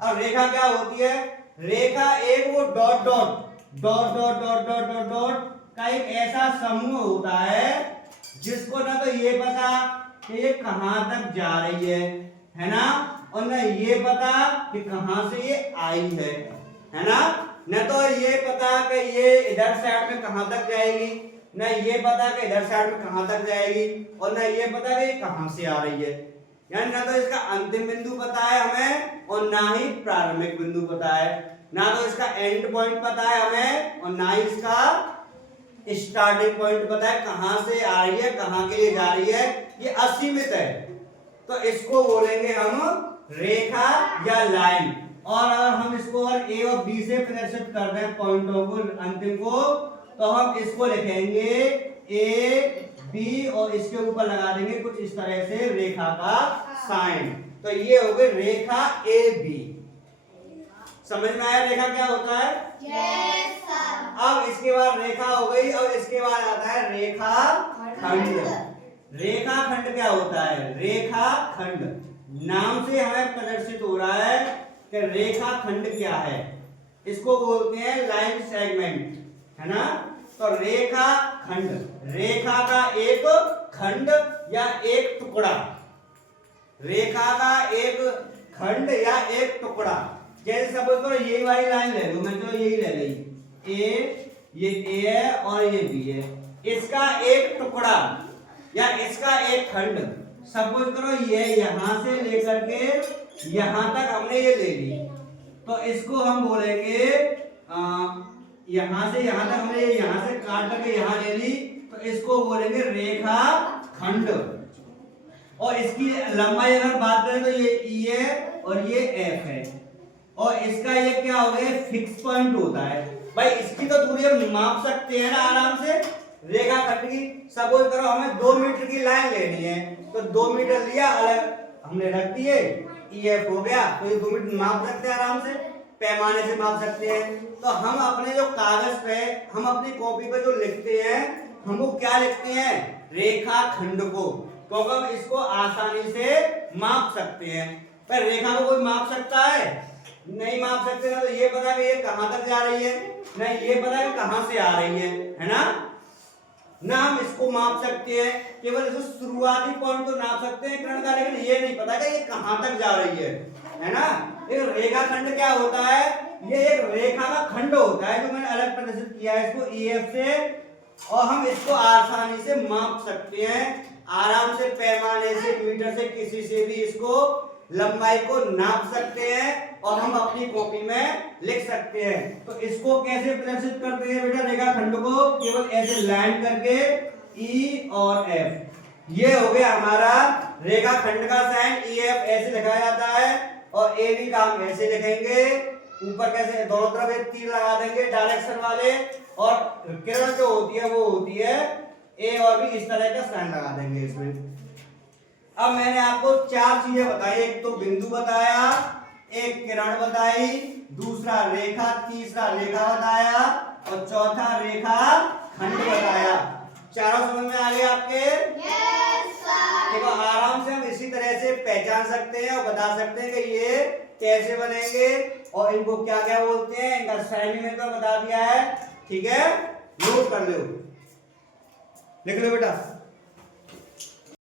अब रेखा क्या होती है? रेखा एक वो dot dot dot dot dot dot dot dot का एक ऐसा समूह होता है जिसको ना तो ये पता कि ये कहां तक जा रही है ना, और ना ये पता कि कहां से ये आई है ना, न तो ये पता कि ये इधर साइड में कहां तक जाएगी, न ये पता कि इधर साइड में कहां तक जाएगी, और न ये पता कि ये कहां से आ रही है। यानी ना तो इसका अंतिम बिंदु पता है हमें और ना ही प्रारंभिक बिंदु पता है, ना तो इसका एंड पॉइंट पता है हमें और ना ही इसका स्टार्टिंग पॉइंट पता है, कहां से आ रही है, कहां के लिए जा रही है, ये असीमित है। तो इसको बोलेंगे हम रेखा या लाइन। और अगर हम इसको और ए और बी से प्रदर्शित कर रहे हैं पॉइंटों को अंतिम को, तो हम इसको लिखेंगे ए बी और इसके ऊपर लगा देंगे कुछ इस तरह से रेखा का साइन। तो ये हो गई रेखा ए बी। समझ में आया रेखा क्या होता है? Yes sir. अब इसके बाद रेखा हो गई और इसके बाद आता है रेखा खंड। रेखा खंड क्या होता है? रेखा खंड नाम से हमें प्रदर्शित हो रहा है कि रेखा खंड क्या है। इसको बोलते हैं लाइन सेगमेंट, है ना। तो रेखा खंड, रेखा का एक खंड या एक टुकड़ा, रेखा का एक खंड या एक टुकड़ा। जैसे सपोज करो यही वाली लाइन ले लो, मैं तो यही ले ली, ये ए है और ये बी है, इसका एक टुकड़ा या इसका एक खंड, सपोज करो ये यहां से लेकर के यहां तक हमने ये ले ली, तो इसको हम बोलेंगे यहां से यहां तक हमने यहां से काट करके यहां ले ली, तो इसको बोलेंगे रेखा खंड। और इसकी लंबाई अगर बात करें तो ये ई है और ये एफ है, और इसका ये क्या हो गया? फिक्स पॉइंट होता है। भाई इसकी तो दूरी हम माप सकते हैं ना आराम से रेखा खंड की। सपोज करो हमें 2 मीटर की लाइन लेनी है, तो 2 मीटर लिया, अलग हमने रख दिए, EF हो गया, तो ये 2 मीटर माप सकते हैं आराम से, पैमाने से माप सकते हैं। तो हम अपने जो कागज पे, हम अपनी कॉपी पे जो लिखते हैं, हम वो क्या लिखते हैं? रेखा खंड को, क्योंकि हम इसको आसानी से माप सकते हैं। पर रेखा को कोई माप सकता है? नहीं माप सकते ना। तो ये पता कि ये कहां तक जा रही है, नहीं ये पता कि कहां से आ रही है ना। ना हम इसको माप सकते हैं, केवल इसको शुरुआती पॉइंट तो नाप सकते हैं किरण का, लेकिन ये नहीं पता कि ये कहां तक जा रही है ना। एक रेखा खंड क्या होता है? ये एक रेखा का खंड होता है जो मैंने अलग प्रदर्शित किया है इसको EF से, और हम इसको आसानी से माप सकते हैं, आराम से पैमाने से, मीटर से, किसी से भी इसको लंबाई को नाप सकते हैं और हम अपनी कॉपी में लिख सकते हैं। तो इसको कैसे प्रदर्शित करते हैं बेटा रेखा खंड को? केवल ऐसे लाइन करके E और F। ये हो गया हमारा रेखा खंड का साइन। EF ऐसे लिखा जाता है और AB का हम ऐसे लिखेंगे, ऊपर कैसे दोनों तरफ एक तीर लगा देंगे डायरेक्शन वाले, और किरण जो होती है वो होती है A और B, इस तरह का साइन लगा देंगे इसमें। अब मैंने आपको 4 चीजें बताई, एक तो बिंदु बताया, एक किरण बताई, दूसरा रेखा, तीसरा रेखा बताया और चौथा रेखा खंड बताया। चारों समझ में आ गए आपके? Yes sir. देखो आराम से हम इसी तरह से पहचान सकते हैं और बता सकते हैं कि ये कैसे बनेंगे और इनको क्या क्या बोलते हैं। इनका साइन में तो बता दिया है, ठीक है, नोट कर लो, लिख लो बेटा।